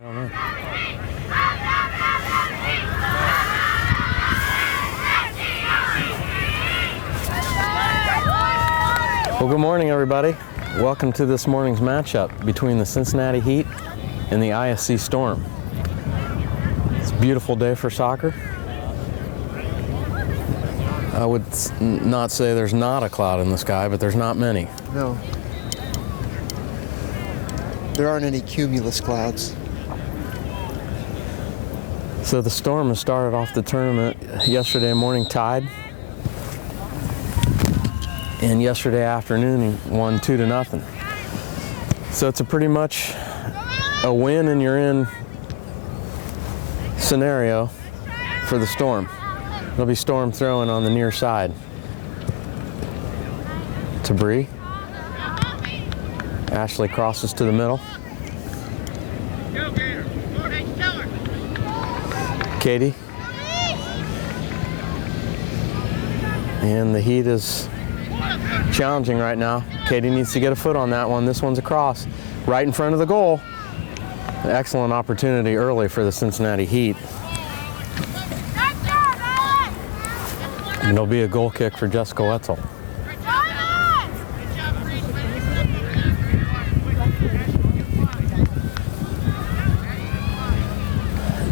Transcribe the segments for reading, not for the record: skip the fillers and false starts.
I don't know. Well, good morning, everybody. Welcome to this morning's matchup between the Cincinnati Heat and the ISC Storm. It's a beautiful day for soccer. I would not say there's not a cloud in the sky, but there's not many. No. There aren't any cumulus clouds. So the Storm has started off the tournament yesterday morning tied. And yesterday afternoon he won 2-0. So it's a pretty much a win and you're in scenario for the Storm. It'll be Storm throwing on the near side. To Bree. Ashley crosses to the middle. Katie. And the Heat is challenging right now. Katie needs to get a foot on that one. This one's across, right in front of the goal. An excellent opportunity early for the Cincinnati Heat. And it'll be a goal kick for Jessica Wetzel.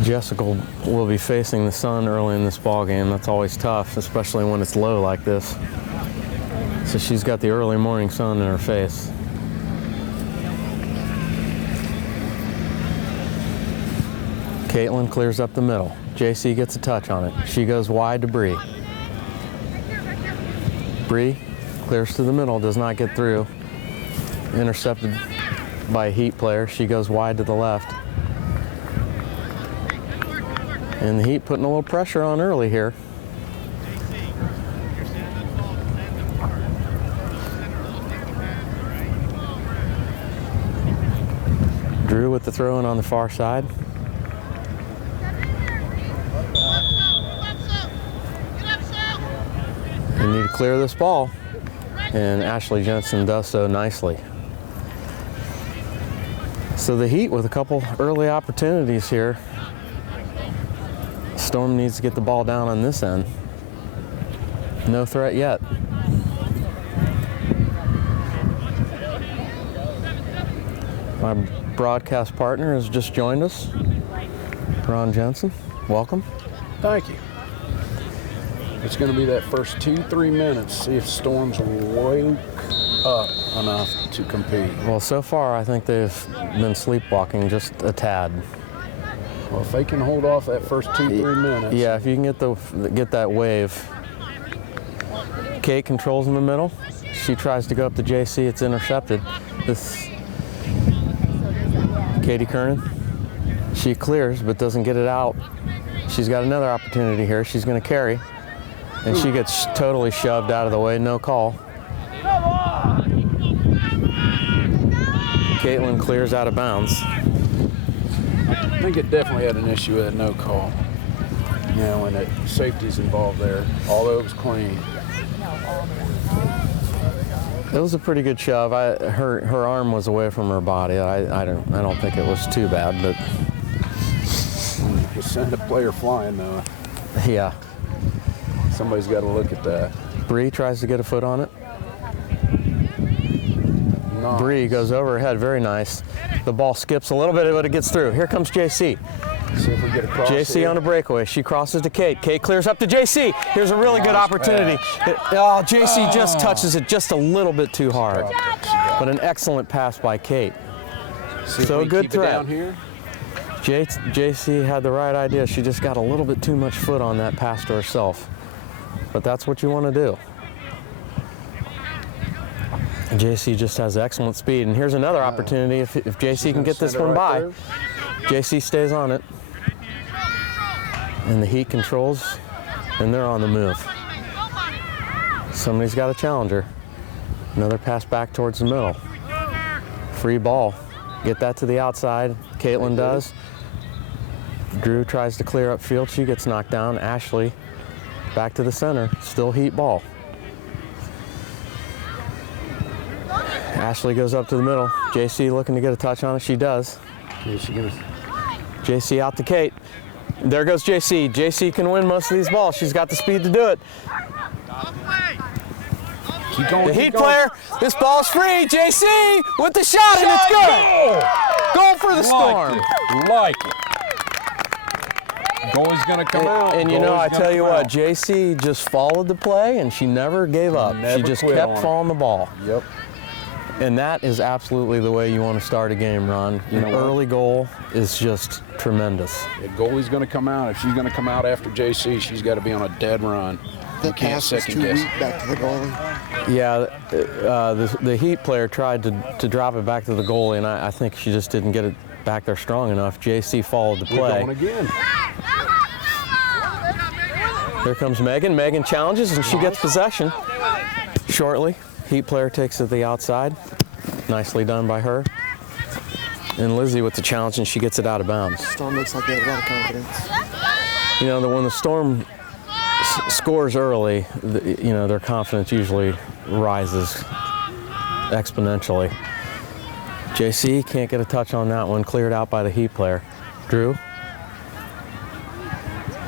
Jessica will be facing the sun early in this ball game. That's always tough, especially when it's low like this. So she's got the early morning sun in her face. Caitlin clears up the middle. JC gets a touch on it. She goes wide to Bree. Bree clears to the middle, does not get through. Intercepted by a Heat player. She goes wide to the left. And the Heat putting a little pressure on early here. Drew with the throw in on the far side. They need to clear this ball. And Ashley Jensen does so nicely. So the Heat with a couple early opportunities here. Storm needs to get the ball down on this end. No threat yet. My broadcast partner has just joined us, Ron Jensen. Welcome. Thank you. It's going to be that first 2-3 minutes, see if Storm's woke up enough to compete. Well, so far I think they've been sleepwalking just a tad. Well, if they can hold off that first 2-3 minutes. Yeah, if you can get that wave. Kate controls in the middle. She tries to go up to JC. It's intercepted. This Katie Kernan. She clears but doesn't get it out. She's got another opportunity here. She's going to carry. And she gets totally shoved out of the way. No call. Caitlin clears out of bounds. I think it definitely had an issue with a no call. You know, when the safety's involved there, although it was clean. It was a pretty good shove. Her arm was away from her body. I don't think it was too bad, but You send a player flying though. yeah. Somebody's got to look at that. Bree tries to get a foot on it. Nice. Bree goes over her head, very nice. The ball skips a little bit, but it gets through. Here comes JC. See if we get across. JC here. on a breakaway. She crosses to Kate. Kate clears up to JC. Here's a really good opportunity. JC just touches it just a little bit too hard. But an excellent pass by Kate. See if So we good keep it threat. down here. JC had the right idea. She just got a little bit too much foot on that pass to herself. But that's what you want to do. JC just has excellent speed, and here's another opportunity if JC can get this one by. JC stays on it, and the Heat controls, and they're on the move. Somebody's got a challenger. Another pass back towards the middle. Free ball. Get that to the outside. Caitlin does. Drew tries to clear upfield. She gets knocked down. Ashley back to the center. Still Heat ball. Ashley goes up to the middle. JC looking to get a touch on it. She does. JC out to Kate. There goes JC. JC can win most of these balls. She's got the speed to do it. Keep going, the Heat player, this ball's free. JC with the shot, and it's good. Goal for the Storm. Like it. Goalie's going to come out. And you know, I tell you what, JC just followed the play, and she never gave up. She just kept following the ball. Yep. And that is absolutely the way you want to start a game, Ron. An early goal is just tremendous. The goalie's going to come out. If she's going to come out after JC, she's got to be on a dead run. The pass was too weak back to the goalie. Yeah, the Heat player tried to drop it back to the goalie, and I think she just didn't get it back there strong enough. JC followed the play. We're going again. Here comes Megan. Megan challenges, and she gets possession shortly. Heat player takes it to the outside. Nicely done by her. And Lizzie with the challenge, and she gets it out of bounds. Storm looks like they have a lot of confidence. You know, when the Storm scores early, you know, their confidence usually rises exponentially. JC can't get a touch on that one. Cleared out by the Heat player. Drew.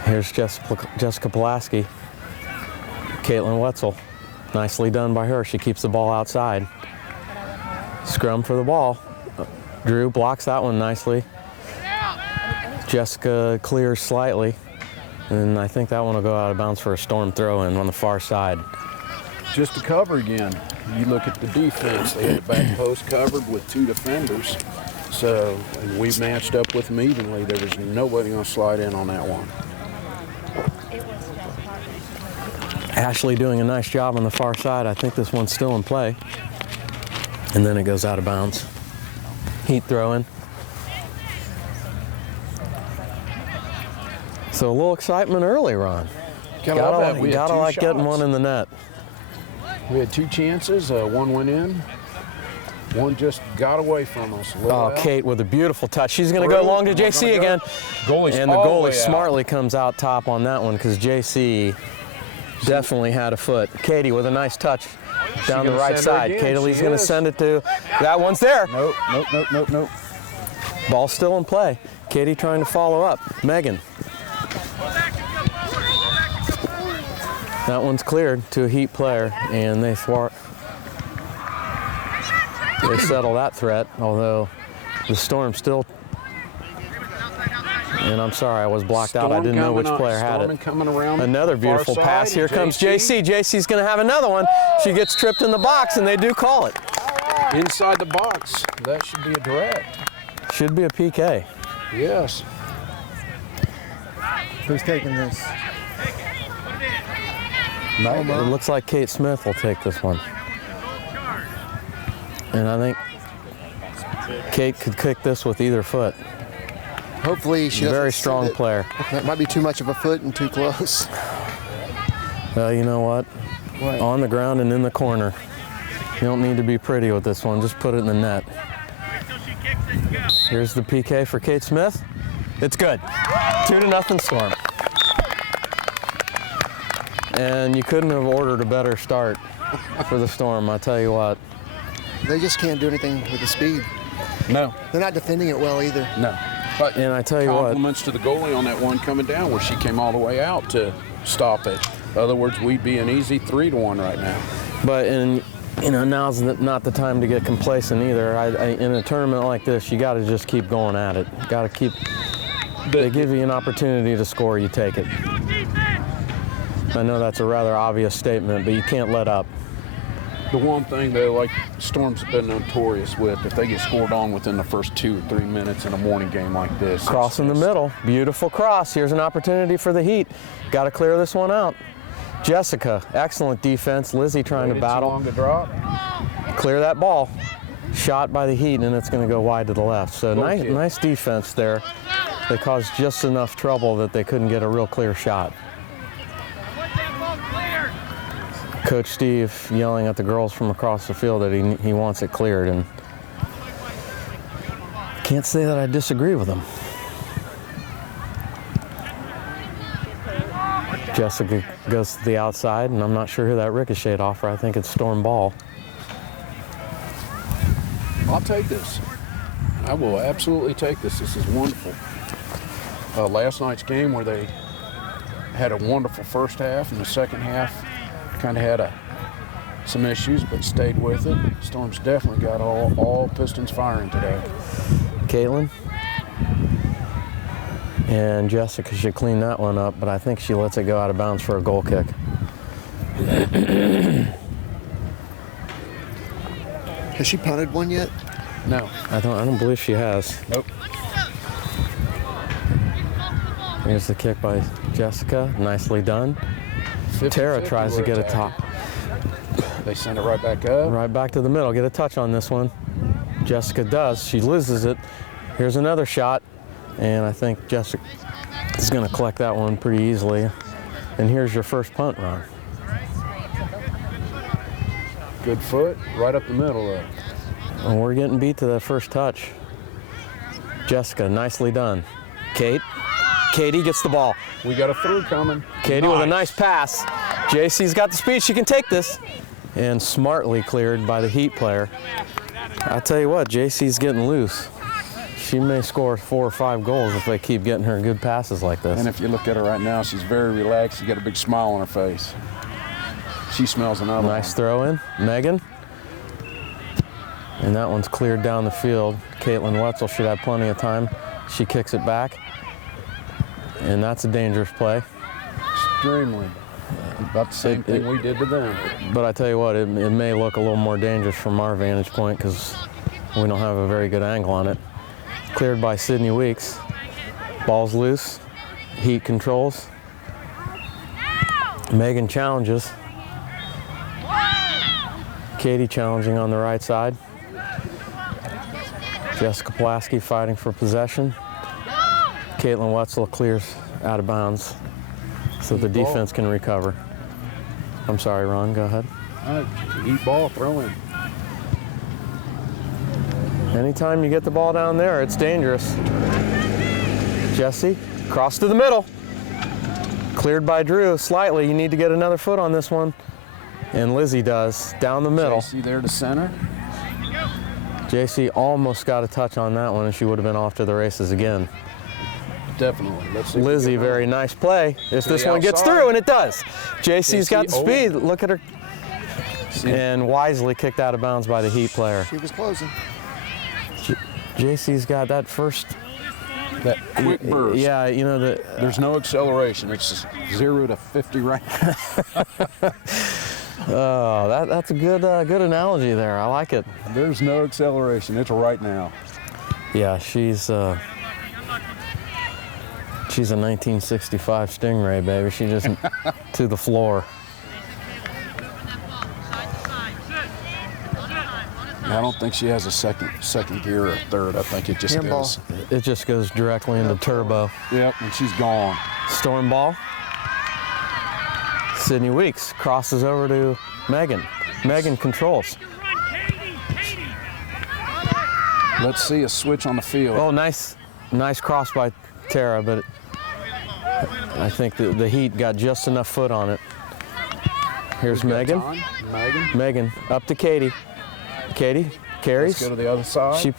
Here's Jessica Pulaski. Caitlin Wetzel. Nicely done by her. She keeps the ball outside. Scrum for the ball. Drew blocks that one nicely. Jessica clears slightly. And I think that one will go out of bounds for a Storm throw-in on the far side. Just to cover again. You look at the defense. They had the back post covered with 2 defenders. So, and we matched up with them evenly. There was nobody going to slide in on that one. Ashley doing a nice job on the far side. I think this one's still in play. And then it goes out of bounds. Heat throw-in. So a little excitement early, Ron. Gotta like getting one in the net. We had 2 chances. One went in. One just got away from us. Kate with a beautiful touch. She's going to go long to JC again. And the goalie smartly comes out top on that one because JC definitely had a foot. Katie with a nice touch down the right side. Katie's going to send it to, that one's there. Nope. Ball still in play. Katie trying to follow up. Megan. That one's cleared to a Heat player, and they settle that threat, although the Storm still, and I'm sorry, I was blocked out. I didn't know which player had it. Another beautiful pass. Here comes JC. JC's going to have another one. She gets tripped in the box, and they do call it. Inside the box. That should be a direct. Should be a PK. Yes. Who's taking this? It looks like Kate Smith will take this one. And I think Kate could kick this with either foot. Hopefully she doesn't. Very strong player. That might be too much of a foot and too close. Well, you know what? On the ground and in the corner. You don't need to be pretty with this one. Just put it in the net. Here's the PK for Kate Smith. It's good. 2-0 Storm. And you couldn't have ordered a better start for the Storm, I tell you what. They just can't do anything with the speed. No. They're not defending it well either. No. But and I tell you compliments to the goalie on that one coming down where she came all the way out to stop it. In other words, we'd be an easy 3-1 right now. But now's not the time to get complacent either. In a tournament like this, you got to just keep going at it. Got to keep. They give you an opportunity to score, you take it. I know that's a rather obvious statement, but you can't let up. The one thing though, like Storm's been notorious with, if they get scored on within the first 2 or 3 minutes in a morning game like this. Cross in the middle, beautiful cross. Here's an opportunity for the Heat. Got to clear this one out. Jessica, excellent defense. Lizzie trying to battle. Too long to drop. clear that ball. Shot by the Heat, and it's going to go wide to the left. So nice defense there. They caused just enough trouble that they couldn't get a real clear shot. Coach Steve yelling at the girls from across the field that he wants it cleared, and can't say that I disagree with him. Jessica goes to the outside, and I'm not sure who that ricocheted off for. I think it's Storm ball. I'll take this. I will absolutely take this. This is wonderful. Last night's game where they had a wonderful first half, and the second half kind of had some issues, but stayed with it. Storm's definitely got all pistons firing today. Caitlin and Jessica should clean that one up, but I think she lets it go out of bounds for a goal kick. Has she punted one yet? No. I don't believe she has. Nope. Here's the kick by Jessica, nicely done. Tara tries to get a top. They send it right back up. Right back to the middle, get a touch on this one. Jessica does, she loses it. Here's another shot, and I think Jessica is gonna collect that one pretty easily. And here's your first punt run. Good foot, right up the middle though. And we're getting beat to that first touch. Jessica, nicely done. Katie gets the ball. We got a through coming. Katie with a nice pass. JC's got the speed, she can take this. And smartly cleared by the Heat player. I tell you what, JC's getting loose. She may score 4 or 5 goals if they keep getting her good passes like this. And if you look at her right now, she's very relaxed. She's got a big smile on her face. She smells another Nice one. throw in, Megan. And that one's cleared down the field. Caitlin Wetzel should have plenty of time. She kicks it back. And that's a dangerous play. Extremely. About the same thing we did to them. But I tell you what, it may look a little more dangerous from our vantage point because we don't have a very good angle on it. Cleared by Sydney Weeks. Ball's loose. Heat controls. Megan challenges. Katie challenging on the right side. Jessica Pulaski fighting for possession. Caitlin Wetzel clears out of bounds so the defense can recover. I'm sorry, Ron, go ahead. Eat ball, throw in. Anytime you get the ball down there, it's dangerous. Jesse, cross to the middle. Cleared by Drew slightly. You need to get another foot on this one. And Lizzie does, down the middle. JC there to center. JC almost got a touch on that one and she would have been off to the races again. Definitely. Let's see. Lizzie, very nice play. If this one gets through, and it does. JC's got the speed. Look at her. And wisely kicked out of bounds by the Heat player. She was closing. JC's got that first. That quick burst. Yeah, you know the. There's no acceleration. It's just 0 to 50 right now. Oh, that's a good analogy there. I like it. There's no acceleration. It's right now. Yeah, she's a 1965 Stingray, baby. She just to the floor. I don't think she has a second gear or a third. I think it just goes. It just goes directly into turbo. Yep, and she's gone. Storm ball. Sydney Weeks crosses over to Megan. Megan controls. Let's see a switch on the field. Oh, nice cross by Tara, but I think the Heat got just enough foot on it. Here's Megan. Megan up to Katie. Katie carries. Let's go to the other side. She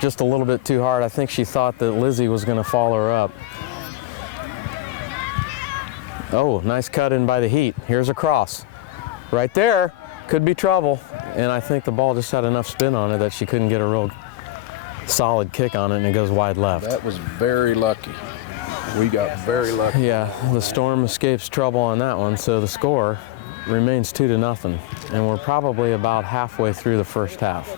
just a little bit too hard. I think she thought that Lizzie was going to follow her up. Oh, nice cut in by the Heat. Here's a cross. Right there, could be trouble. And I think the ball just had enough spin on it that she couldn't get a real solid kick on it, and it goes wide left. That was very lucky. We got very lucky. Yeah, the Storm escapes trouble on that one, so the score remains 2-0, and we're probably about halfway through the first half.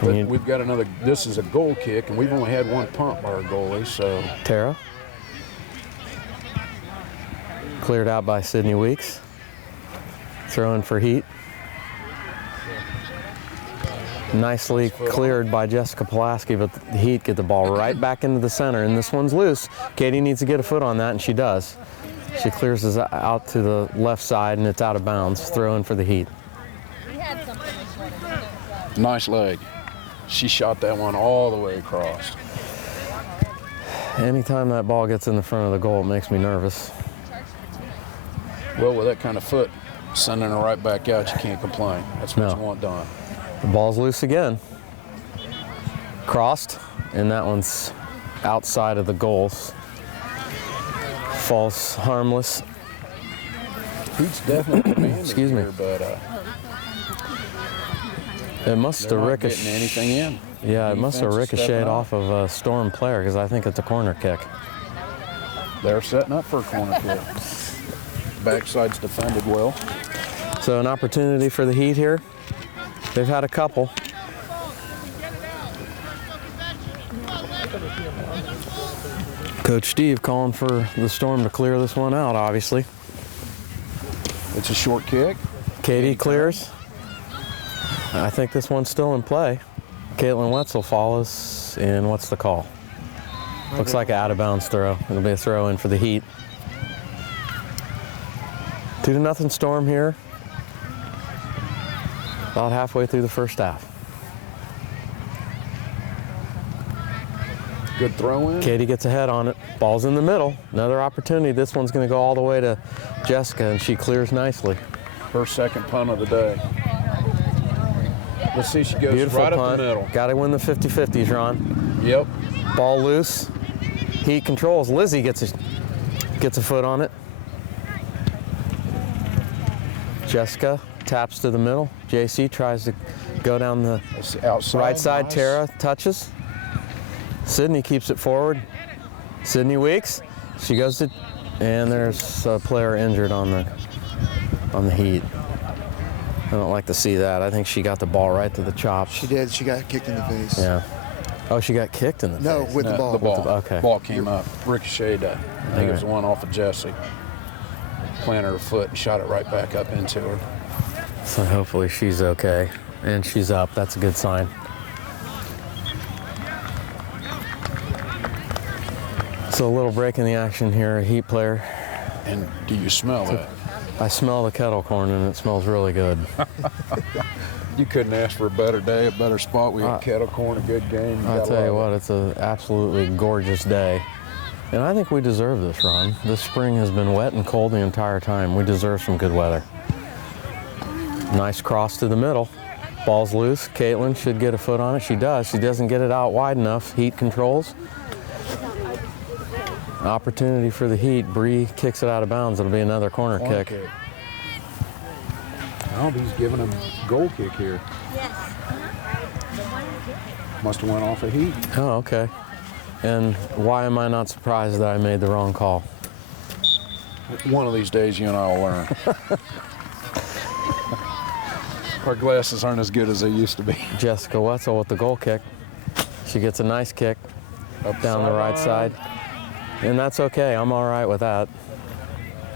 But we've got another. This is a goal kick, and we've only had one punt by our goalie. So Tara. Cleared out by Sydney Weeks. Throwing for Heat. Nicely cleared by Jessica Pulaski, but the Heat get the ball right back into the center, and this one's loose. Katie needs to get a foot on that, and she does. She clears this out to the left side, and it's out of bounds. Throwing for the Heat. Nice leg. She shot that one all the way across. Anytime that ball gets in the front of the goal, it makes me nervous. Well, with that kind of foot, sending her right back out, you can't complain. That's what No. you want done. The ball's loose again. Crossed, and that one's outside of the goals. Falls harmless. Heat's definitely commanding Excuse me. here, but It must they're have not getting ricocheted. anything in. Yeah, it must have Defense is stepping ricocheted up. off of a Storm player, because I think it's a corner kick. They're setting up for a corner kick. Backside's defended well. So an opportunity for the Heat here. They've had a couple. Coach Steve calling for the Storm to clear this one out, obviously. It's a short kick. Katie clears. I think this one's still in play. Caitlin Wetzel follows, and what's the call? Looks like an out-of-bounds throw. It'll be a throw in for the Heat. 2-0 Storm here. About halfway through the first half. Good throw in. Katie gets ahead on it. Ball's in the middle. Another opportunity. This one's going to go all the way to Jessica, and she clears nicely. Her second punt of the day. Let's see, she goes Beautiful right punt. up the middle. Got to win the 50-50s, Ron. Yep. Ball loose. Heat controls. Lizzie gets a foot on it. Jessica taps to the middle. JC tries to go down the That's outside. right side. Nice. Tara touches. Sydney keeps it forward. Sydney Weeks. She goes to, and there's a player injured on the Heat. I don't like to see that. I think she got the ball right to the chops. She did. She got kicked in the face. Yeah. Oh, she got kicked in the No, face. with the ball. The ball. Okay. Ball came up. Ricocheted. I think it was the one off of Jessie. Planted her foot and shot it right back up into her. So hopefully she's okay. And she's up. That's a good sign. So a little break in the action here. A Heat player. And do you smell that? I smell the kettle corn, and it smells really good. You couldn't ask for a better day, a better spot. We had kettle corn, a good game. I'll tell you what, it's an absolutely gorgeous day. And I think we deserve this, Ron. This spring has been wet and cold the entire time. We deserve some good weather. Nice cross to the middle. Ball's loose. Caitlin should get a foot on it. She does. She doesn't get it out wide enough. Heat controls. Opportunity for the Heat. Bree kicks it out of bounds. It'll be another corner kick. Oh, he's giving him a goal kick here. Must have went off a Heat. Oh, okay. And why am I not surprised that I made the wrong call? One of these days, you and I will learn. Our glasses aren't as good as they used to be. Jessica Wetzel with the goal kick. She gets a nice kick Up down the right side. And that's okay. I'm all right with that.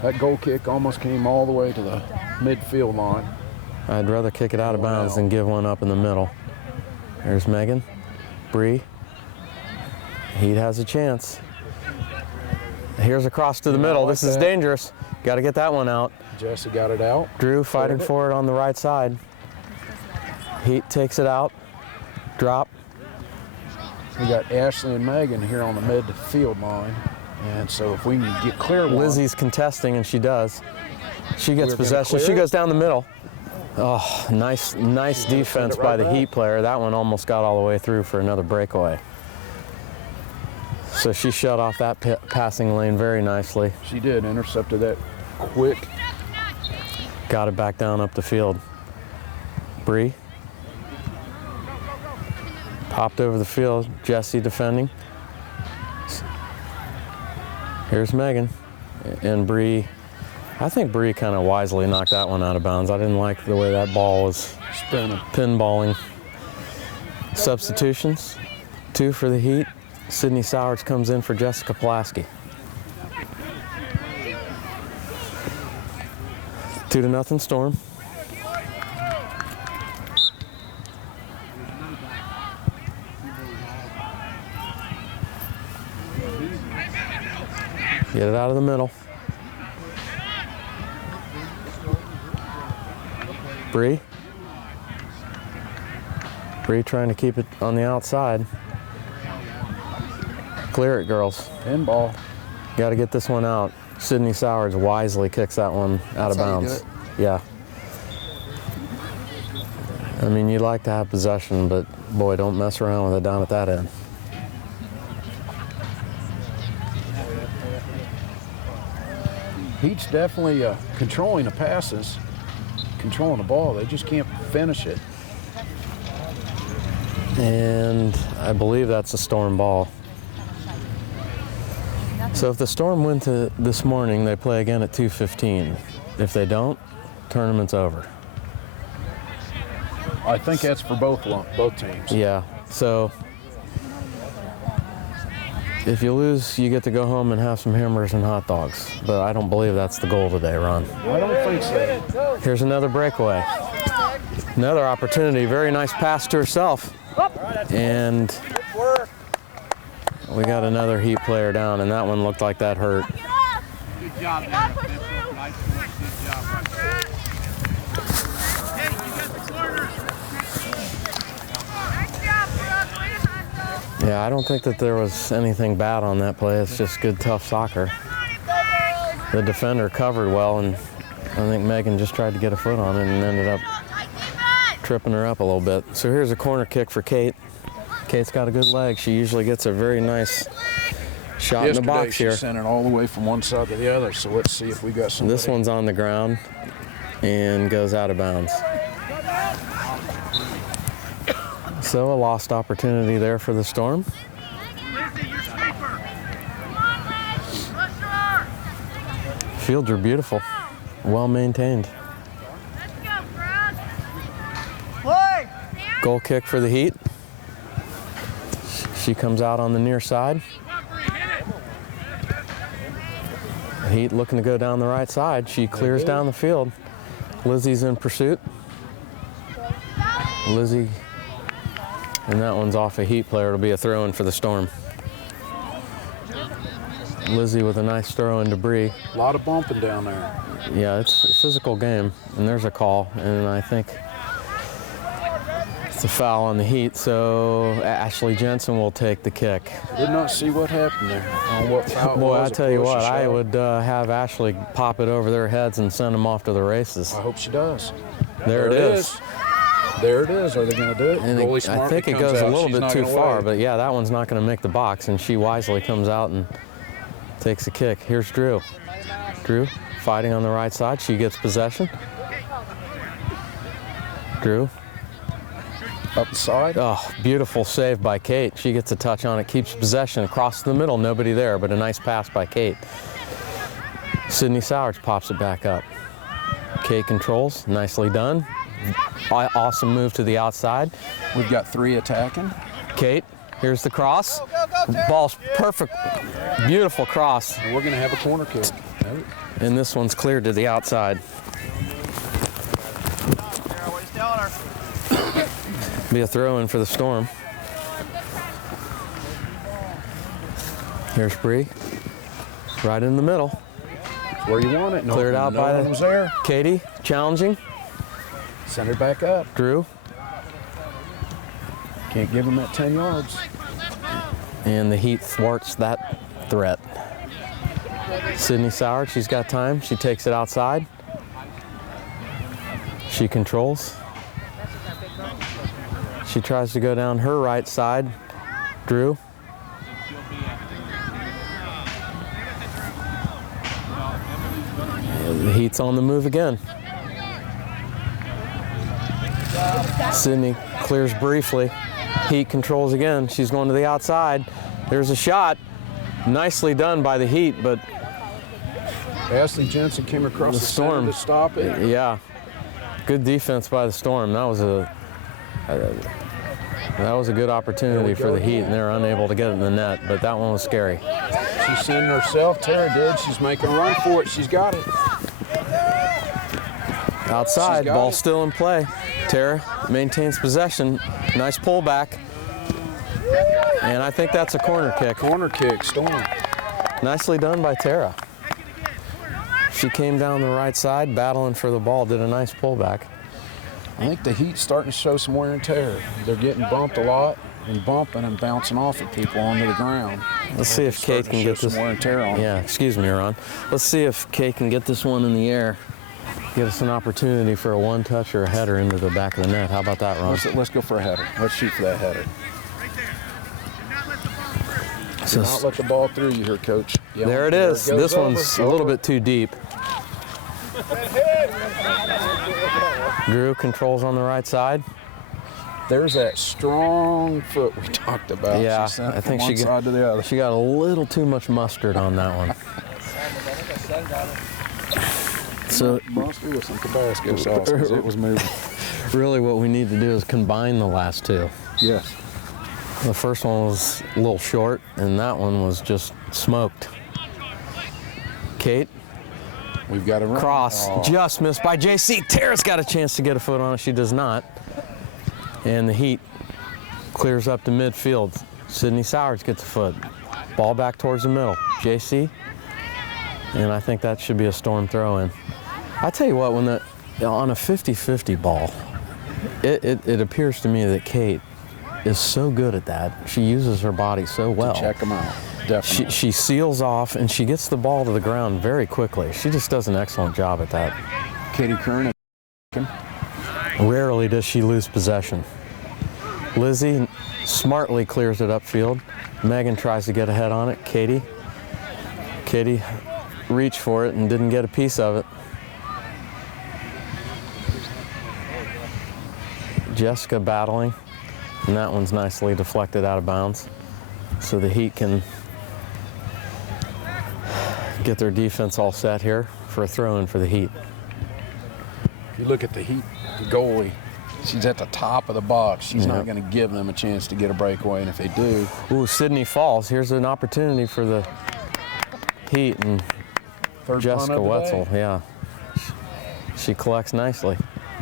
That goal kick almost came all the way to the midfield line. I'd rather kick it out of bounds than give one up in the middle. There's Megan. Bree. Heat has a chance. Here's a cross to the middle. This is dangerous. Got to get that one out. Jesse got it out. Drew fighting for it on the right side. Heat takes it out. Drop. We got Ashley and Megan here on the midfield line. And so if we can get clear one. Lizzie's contesting, and she does. She gets We're gonna possession. clear She it? goes down the middle. Oh, nice defense by the Heat player. That one almost got all the way through for another breakaway. So she shut off that passing lane very nicely. She did, intercepted that quick. Got it back down up the field. Bree. Popped over the field. Jessie defending. Here's Megan. And Bree. I think Bree kind of wisely knocked that one out of bounds. I didn't like the way that ball was Spinning. pinballing. Substitutions. 2 for the Heat. Sydney Sowards comes in for Jessica Pulaski. 2-0 Storm. Get it out of the middle. Bree. Bree trying to keep it on the outside. Clear it, girls. Pinball. Got to get this one out. Sydney Sowers wisely kicks that one out of bounds. Yeah. I mean, you'd like to have possession, but boy, don't mess around with it down at that end. Heat's definitely controlling the passes, controlling the ball. They just can't finish it. And I believe that's a Storm ball. So if the Storm win this morning, they play again at 2:15. If they don't, tournament's over. I think that's for both teams. Yeah. So if you lose, you get to go home and have some hamburgers and hot dogs. But I don't believe that's the goal today, Ron. I don't think so. Here's another breakaway. Another opportunity. Very nice pass to herself. And we got another Heat player down, and that one looked like that hurt. Good job, man. Nice point. Good job. Hey, you got the corners. Yeah, I don't think that there was anything bad on that play. It's just good, tough soccer. The defender covered well, and I think Megan just tried to get a foot on it and ended up tripping her up a little bit. So here's a corner kick for Kate. Kate's got a good leg. She usually gets a very nice shot in the box here. She sent it all the way from one side to the other, so let's see if we got some. This one's on the ground and goes out of bounds. So a lost opportunity there for the Storm. Fields are beautiful, well maintained. Goal kick for the Heat. She comes out on the near side. Heat looking to go down the right side. She clears down the field. Lizzie's in pursuit. Lizzie, and that one's off a Heat player. It'll be a throw-in for the Storm. Lizzie with a nice throw in debris. A lot of bumping down there. Yeah, it's a physical game, and there's a call, and I think it's a foul on the Heat, so Ashley Jensen will take the kick. Did not see what happened there. On what foul Boy, was. I tell you what, I would have Ashley pop it over their heads and send them off to the races. I hope she does. There it is. There it is. Are they going to do it? And I think it goes a little bit too far, but yeah, that one's not going to make the box, and she wisely comes out and takes a kick. Here's Drew. Drew fighting on the right side. She gets possession. Drew. Up the side. Oh, beautiful save by Kate. She gets a touch on it, keeps possession across the middle. Nobody there, but a nice pass by Kate. Sydney Sowers pops it back up. Kate controls. Nicely done. Awesome move to the outside. We've got 3 attacking. Kate, here's the cross. Ball's perfect. Beautiful cross. And we're going to have a corner kick. And this one's cleared to the outside. Be a throw-in for the Storm. Here's Bree. Right in the middle. Where you want it. No, Cleared out by there. Katie, challenging. Send her back up. Drew. Can't give them that 10 yards. And the Heat thwarts that threat. Sydney Sowers, she's got time. She takes it outside. She controls. She tries to go down her right side. Drew. And the Heat's on the move again. Sydney clears briefly. Heat controls again. She's going to the outside. There's a shot. Nicely done by the Heat, but Ashley Jensen came across the Storm center to stop it. Yeah. Good defense by the Storm. That was a good opportunity for the Heat, and they're unable to get it in the net, but that one was scary. She's sending herself. Tara did. She's making a run for it. She's got it. Outside, got ball it. still in play. Tara maintains possession. Nice pullback. And I think that's a corner kick. Corner kick, Storm. Nicely done by Tara. She came down the right side, battling for the ball, did a nice pullback. I think the Heat's starting to show some wear and tear. They're getting bumped a lot and bumping and bouncing off of people onto the ground. Let's see if Kate can get this. Some wear and tear on. Yeah, excuse me, Ron. Let's see if Kate can get this one in the air. Give us an opportunity for a one-touch or a header into the back of the net. How about that, Ron? Let's go for a header. Let's shoot for that header. Do not let the ball through you here, Coach. Yeah, there it is. This one's a little bit too deep. Drew controls on the right side. There's that strong foot we talked about. Yeah, she sent I think from one side to the other. she got a little too much mustard on that one. So mustard with some Tabasco sauce because it was moving. Really what we need to do is combine the last two. Yes. The first one was a little short, and that one was just smoked. Kate, we've got a run. Cross, just missed by JC. Tara's got a chance to get a foot on it. She does not. And the Heat clears up to midfield. Sydney Sowers gets a foot. Ball back towards the middle. JC, and I think that should be a Storm throw-in. I tell you what, when on a 50-50 ball, it appears to me that Kate is so good at that. She uses her body so well. Check them out. Definitely. She seals off and she gets the ball to the ground very quickly. She just does an excellent job at that. Katie Kern. Rarely does she lose possession. Lizzie smartly clears it upfield. Megan tries to get ahead on it. Katie reached for it and didn't get a piece of it. Jessica battling. And that one's nicely deflected out of bounds. So the Heat can get their defense all set here for a throw-in for the Heat. If you look at the Heat goalie, she's at the top of the box. She's not going to give them a chance to get a breakaway, and if they do... Ooh, Sydney falls. Here's an opportunity for the Heat and Jessica Wetzel. Yeah. She collects nicely.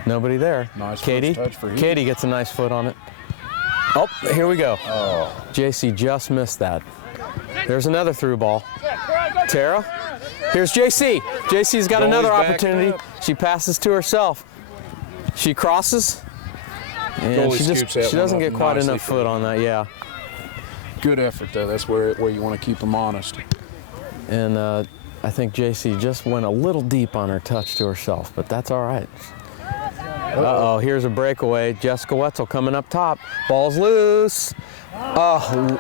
Nobody there. Nice Katie. touch for Heat. Katie gets a nice foot on it. Oh, here we go. Oh. JC just missed that. There's another through ball. Tara. Here's JC. JC's got another opportunity. She passes to herself. She crosses. And she doesn't get quite enough foot on that, yeah. Good effort, though. That's where you want to keep them honest. And I think JC just went a little deep on her touch to herself, but that's all right. Uh-oh, here's a breakaway. Jessica Wetzel coming up top. Ball's loose. Oh,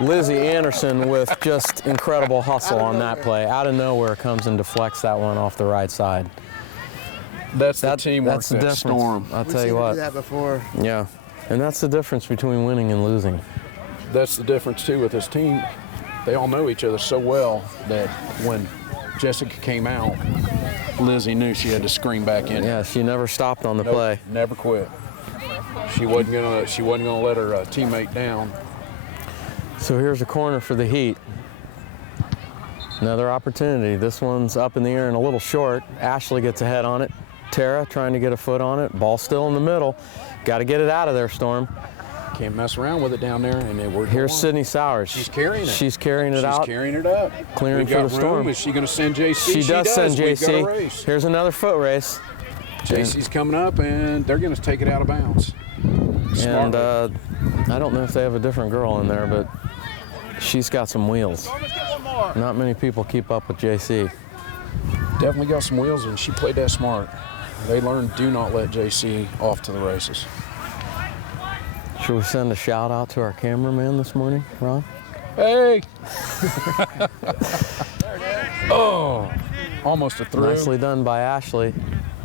Lizzie Anderson with just incredible hustle on that play. Out of nowhere comes and deflects that one off the right side. That's the teamwork. That's the difference. Storm. I'll tell you what. We've seen her do that before. Yeah, and that's the difference between winning and losing. That's the difference, too, with this team. They all know each other so well that when Jessica came out, Lizzie knew she had to scream back in. Yeah, she never stopped on the play. Never quit. She wasn't gonna let her teammate down. So here's a corner for the Heat. Another opportunity. This one's up in the air and a little short. Ashley gets ahead on it. Tara trying to get a foot on it. Ball still in the middle. Got to get it out of there, Storm. Can't mess around with it down there, and it worked. Here's Sydney Sowers. She's carrying it. She's carrying it out. She's carrying it up. Clearing for the Storm. Is she going to send JC? She does send We've got a JC. race. Here's another foot race. JC's coming up, and they're going to take it out of bounds. And I don't know if they have a different girl in there, but she's got some wheels. Not many people keep up with JC. Definitely got some wheels, and she played that smart. They learned do not let JC off to the races. Should we send a shout out to our cameraman this morning, Ron? Hey! Oh, almost a through. Nicely done by Ashley,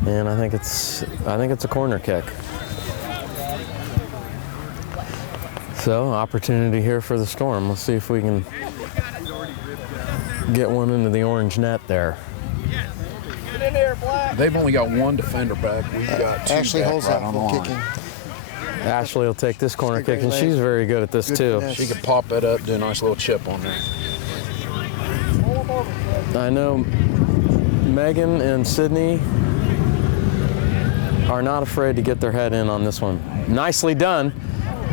and I think it's a corner kick. So opportunity here for the Storm. Let's see if we can get one into the orange net there. They've only got one defender back. We've got two Ashley back holds right that on the full line. kicking. Ashley will take this corner kick, and she's very good at this too. finesse. She could pop that up, do a nice little chip on there. I know Megan and Sydney are not afraid to get their head in on this one. Nicely done,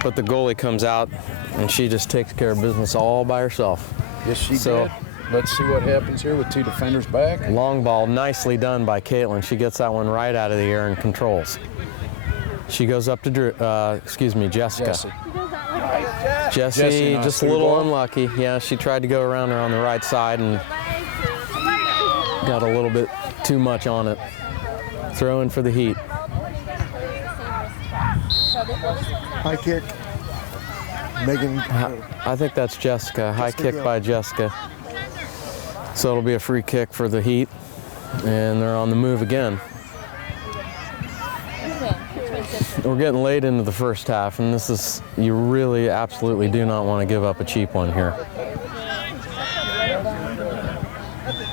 but the goalie comes out and she just takes care of business all by herself. Yes, she did. Let's see what happens here with 2 defenders back. Long ball, nicely done by Caitlin. She gets that one right out of the air and controls. She goes up to Jessica. Jessie nice just a through little ball. unlucky. Yeah, she tried to go around her on the right side and got a little bit too much on it. Throw in for the Heat. High kick. Megan. I think that's Jessica. High kick by Jessica. So it'll be a free kick for the Heat, and they're on the move again. We're getting late into the first half, and this is, you really absolutely do not want to give up a cheap one here.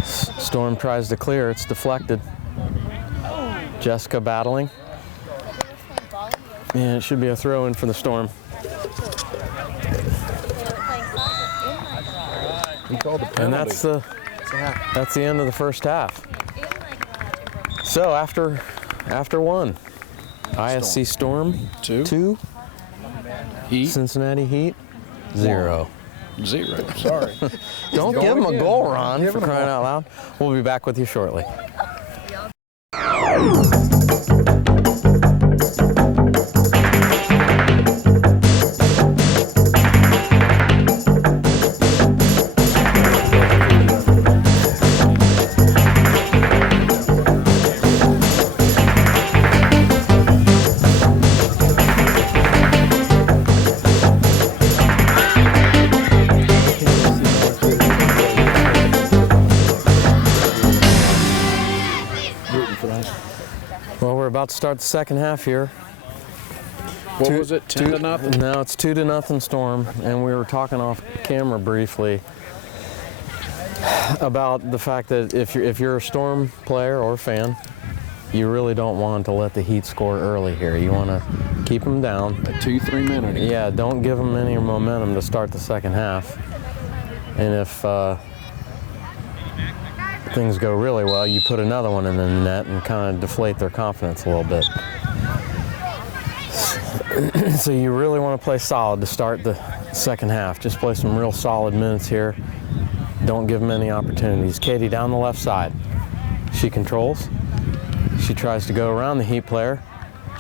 Storm tries to clear, it's deflected. Jessica battling. And it should be a throw in for the Storm. He called the penalty. And that's the end of the first half. So after one, ISC Storm 2, Heat Cincinnati Heat 0. 0. Sorry. Don't give them a goal, Ron, for crying out loud. We'll be back with you shortly. Well, we're about to start the second half here. What was it, 10-0? No, it's 2-0 Storm, and we were talking off camera briefly about the fact that if you're a Storm player or fan, you really don't want to let the Heat score early here. You want to keep them down. A 2-3 minute. Yeah, don't give them any momentum to start the second half. And if things go really well, you put another one in the net and kind of deflate their confidence a little bit. So you really want to play solid to start the second half. Just play some real solid minutes here. Don't give them any opportunities. Katie down the left side. She controls. She tries to go around the Heat player.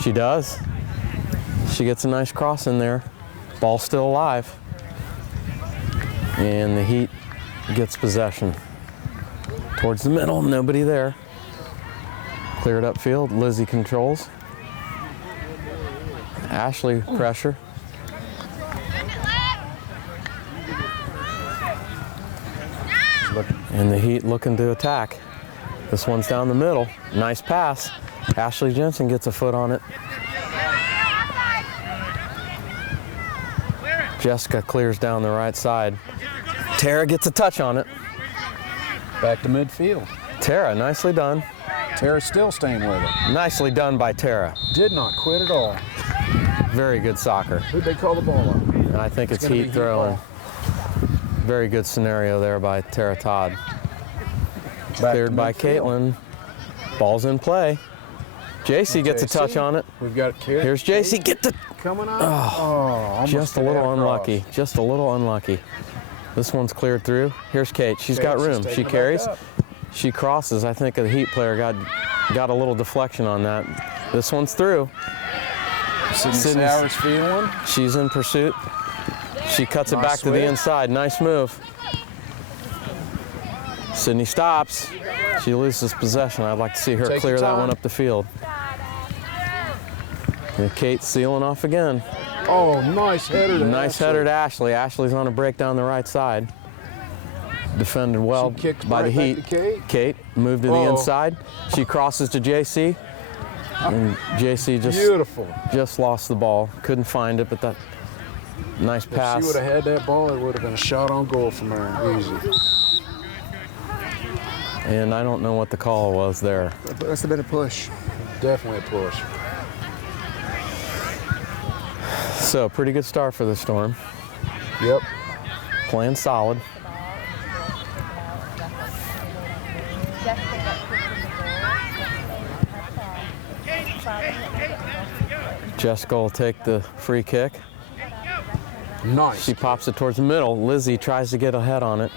She does. She gets a nice cross in there. Ball still alive. And the Heat gets possession. Towards the middle, nobody there. Cleared upfield, Lizzie controls. Ashley pressure. And the Heat looking to attack. This one's down the middle. Nice pass. Ashley Jensen gets a foot on it. Jessica clears down the right side. Tara gets a touch on it. Back to midfield. Tara, nicely done. Tara's still staying with it. Nicely done by Tara. Did not quit at all. Very good soccer. Who'd they call the ball up? And I think it's gonna be Heat Heat throwing. ball. Very good scenario there by Tara Todd. Cleared by Caitlin. Ball's in play. JC gets a touch on it. We've got Kate. Here's JC. Get the. Coming on. Almost Just a hit little that unlucky. cross. Just a little unlucky. This one's cleared through. Here's Kate. She's got She's room. taking She it back carries. up. She crosses. I think the Heat player got a little deflection on that. This one's through. Sydney Sydney's- Sowers feeling. She's in pursuit. She cuts it Nice back to the switch. inside. Nice move. Sydney stops. She loses possession. I'd like to see her Take clear your that time. one up the field. And Kate sealing off again. Oh, nice header. to Nice Ashley. header to Ashley. Ashley's on a break down the right side. Defended well She kicks by the right back Heat. to Kate. Kate moved to the Oh. inside. She crosses to JC. And JC Beautiful. just lost the ball. Couldn't find it, but that nice If pass. she would have had that ball, it would have been a shot on goal from her. Easy. And I don't know what the call was there. That's have been a push. Definitely a push. So pretty good start for the Storm. Yep. Playing solid. Jessica will take the free kick. Nice. She pops it towards the middle. Lizzie tries to get ahead on it.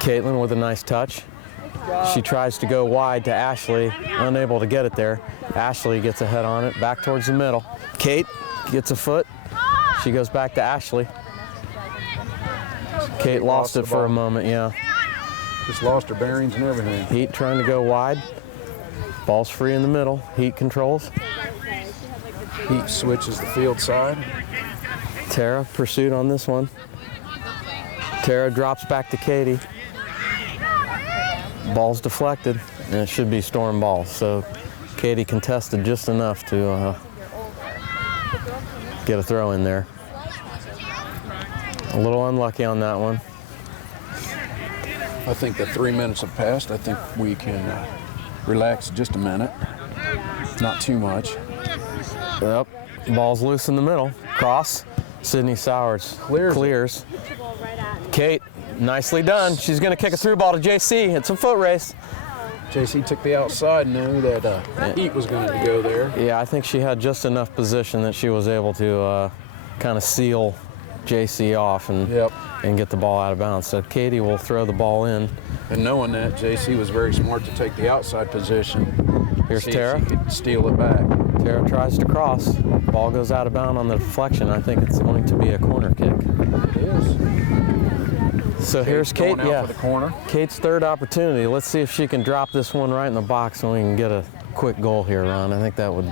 Caitlin with a nice touch. She tries to go wide to Ashley, unable to get it there. Ashley gets ahead on it, back towards the middle. Kate gets a foot. She goes back to Ashley. Kate lost it for a moment, yeah. Just lost her bearings and everything. Heat trying to go wide. Ball's free in the middle. Heat controls. Heat switches the field side. Tara pursuit on this one. Tara drops back to Katie. Ball's deflected, and it should be Storm ball. So Katie contested just enough to get a throw in there. A little unlucky on that one. I think that 3 minutes have passed. I think we can relax just a minute. Not too much. Yep. Ball's loose in the middle. Cross. Sydney Sowers clears. Kate, nicely done. She's going to kick a through ball to JC. It's a foot race. JC took the outside, knew that Heat was going to go there. Yeah, I think she had just enough position that she was able to kind of seal JC off and get the ball out of bounds. So Katie will throw the ball in. And knowing that, JC was very smart to take the outside position. Here's See Tara. if she could steal it back. Tara tries to cross. Ball goes out of bounds on the deflection. I think it's going to be a corner kick. It is. So here's Kate. Going out for the corner. Kate's third opportunity. Let's see if she can drop this one right in the box and we can get a quick goal here, Ron. I think that would.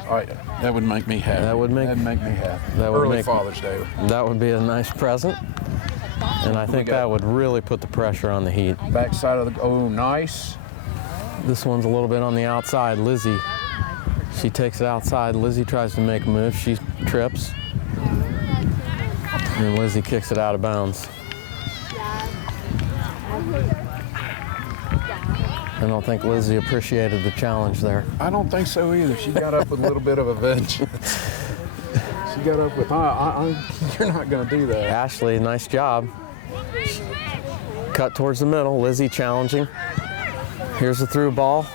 That would make me happy. That'd make me happy. That would Early make Father's Day. That would be a nice present. And I think that would really put the pressure on the Heat. Backside of the. Oh, nice. This one's a little bit on the outside. Lizzie. She takes it outside. Lizzie tries to make a move. She trips. And Lizzie kicks it out of bounds. I don't think Lizzie appreciated the challenge there. I don't think so either. She got up with a little bit of a vengeance. She got up with, you're not going to do that. Ashley, nice job. Cut towards the middle. Lizzie challenging. Here's the through ball.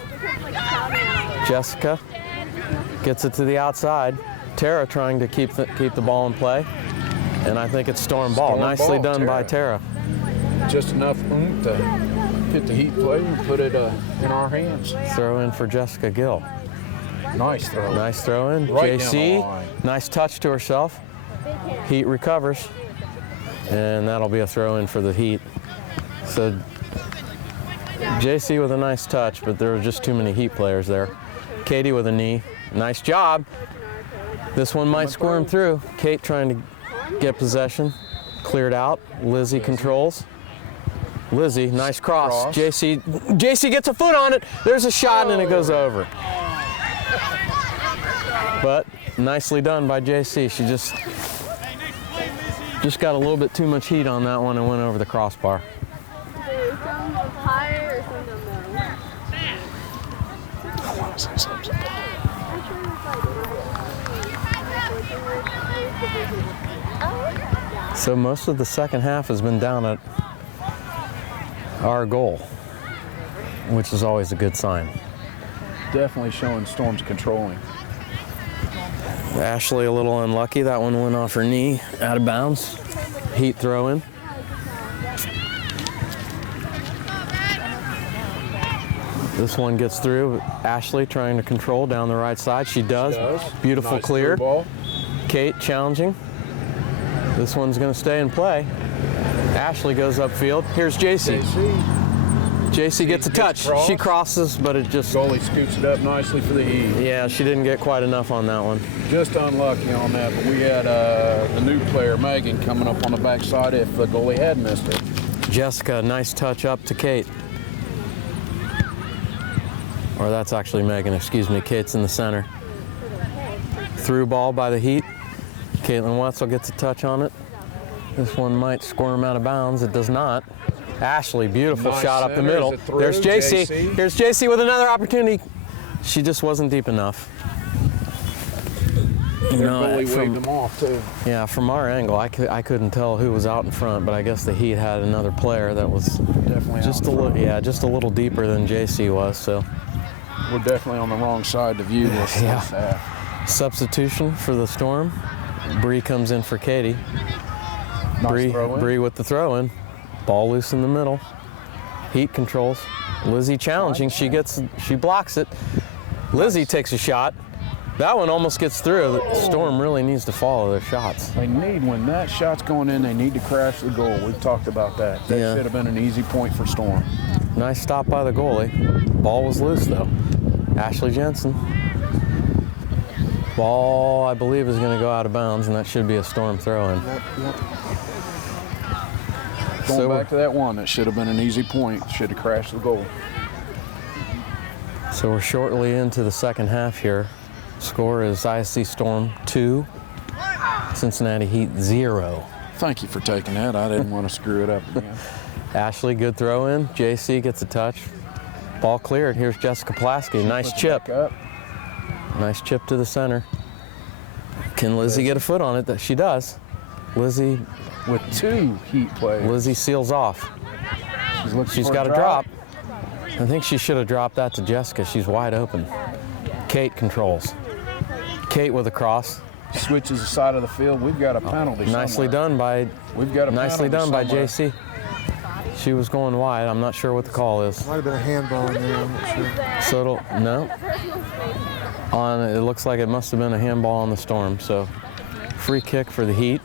Jessica gets it to the outside. Tara trying to keep the ball in play. And I think it's Storm ball. Nicely done by Tara. Just enough to hit the Heat play and put it in our hands. Throw in for Jessica Gill. Nice throw. Nice throw in. Right JC, nice touch to herself. Heat recovers. And that'll be a throw in for the Heat. So JC with a nice touch, but there were just too many Heat players there. Katie with a knee. Nice job. This one might squirm through. Kate trying to get possession. Cleared out. Lizzie controls. Lizzie, nice cross. JC gets a foot on it. There's a shot and it goes over. But nicely done by JC. She just got a little bit too much heat on that one and went over the crossbar. I want to say something. So most of the second half has been down at our goal, which is always a good sign. Definitely showing Storm's controlling. Ashley a little unlucky. That one went off her knee, out of bounds. Heat throw in. This one gets through. Ashley trying to control down the right side. She does. Beautiful Nice clear. Ball. Kate challenging. This one's going to stay in play. Ashley goes upfield. Here's JC. JC gets a touch. She crosses, but it just... Goalie scoops it up nicely for the Heat. Yeah, she didn't get quite enough on that one. Just unlucky on that, but we had the new player, Megan, coming up on the backside if the goalie had missed it. Jessica, nice touch up to Kate. Or that's actually Megan, excuse me. Kate's in the center. Through ball by the Heat. Caitlin Wetzel gets a touch on it. This one might squirm out of bounds. It does not. Ashley, beautiful shot up the middle. There's JC. Here's JC with another opportunity. She just wasn't deep enough. Their goalie waved them off too. Yeah, from our angle, I couldn't tell who was out in front, but I guess the Heat had another player that was Definitely just a little, just a little deeper than JC was. So we're definitely on the wrong side to view this. Yeah. Substitution for the Storm. Bree comes in for Katie. Nice throw in. Bree with the throw in. Ball loose in the middle. Heat controls. Lizzie challenging. She blocks it. Lizzie takes a shot. That one almost gets through. The Storm really needs to follow their shots. They need, when that shot's going in, they need to crash the goal. We've talked about that. That Yeah. should have been an easy point for Storm. Nice stop by the goalie. Ball was loose though. Ashley Jensen. Ball, I believe, is going to go out of bounds, and that should be a Storm throw-in. Yep. Going back to that one, that should have been an easy point. Should have crashed the goal. So we're shortly into the second half here. Score is ISC Storm 2, Cincinnati Heat 0. Thank you for taking that. I didn't want to screw it up again. Ashley, good throw in. JC gets a touch. Ball cleared. Here's Jessica Plasky. Nice chip. Back up. Nice chip to the center. Can Lizzie get a foot on it? That she does. Lizzie With 2 Heat players. Lizzie seals off. She's for got a drop. I think she should have dropped that to Jessica. She's wide open. Kate controls. Kate with a cross. Switches the side of the field. We've got a penalty. Nicely somewhere. done by We've got a nicely penalty done by somewhere. JC. She was going wide. I'm not sure what the call is. Might have been a handball in there. I'm not sure. So no. It looks like it must have been a handball on the Storm. So free kick for the Heat.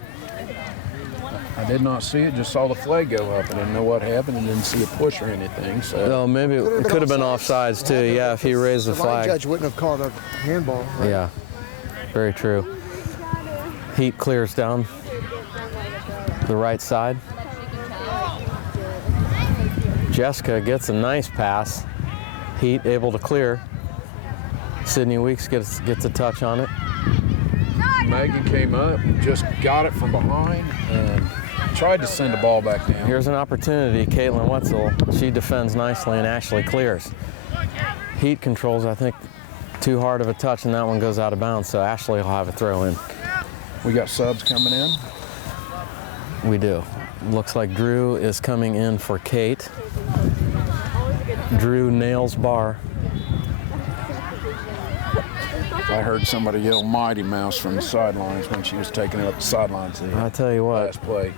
I did not see it. Just saw the flag go up. I didn't know what happened and didn't see a push or anything. So Oh, maybe it could have been offsides too. Yeah, if he raised the The line flag. judge wouldn't have called a handball. Right? Yeah, very true. Heat clears down the right side. Jessica gets a nice pass. Heat able to clear. Sydney Weeks gets a touch on it. Megan came up, just got it from behind, and tried to send the ball back down. Here's an opportunity. Caitlin Wetzel, she defends nicely, and Ashley clears. Heat controls, I think, too hard of a touch, and that one goes out of bounds, so Ashley will have a throw in. We got subs coming in. We do. Looks like Drew is coming in for Kate. Drew nails bar. I heard somebody yell Mighty Mouse from the sidelines when she was taking it up the sidelines the I tell you what, last play.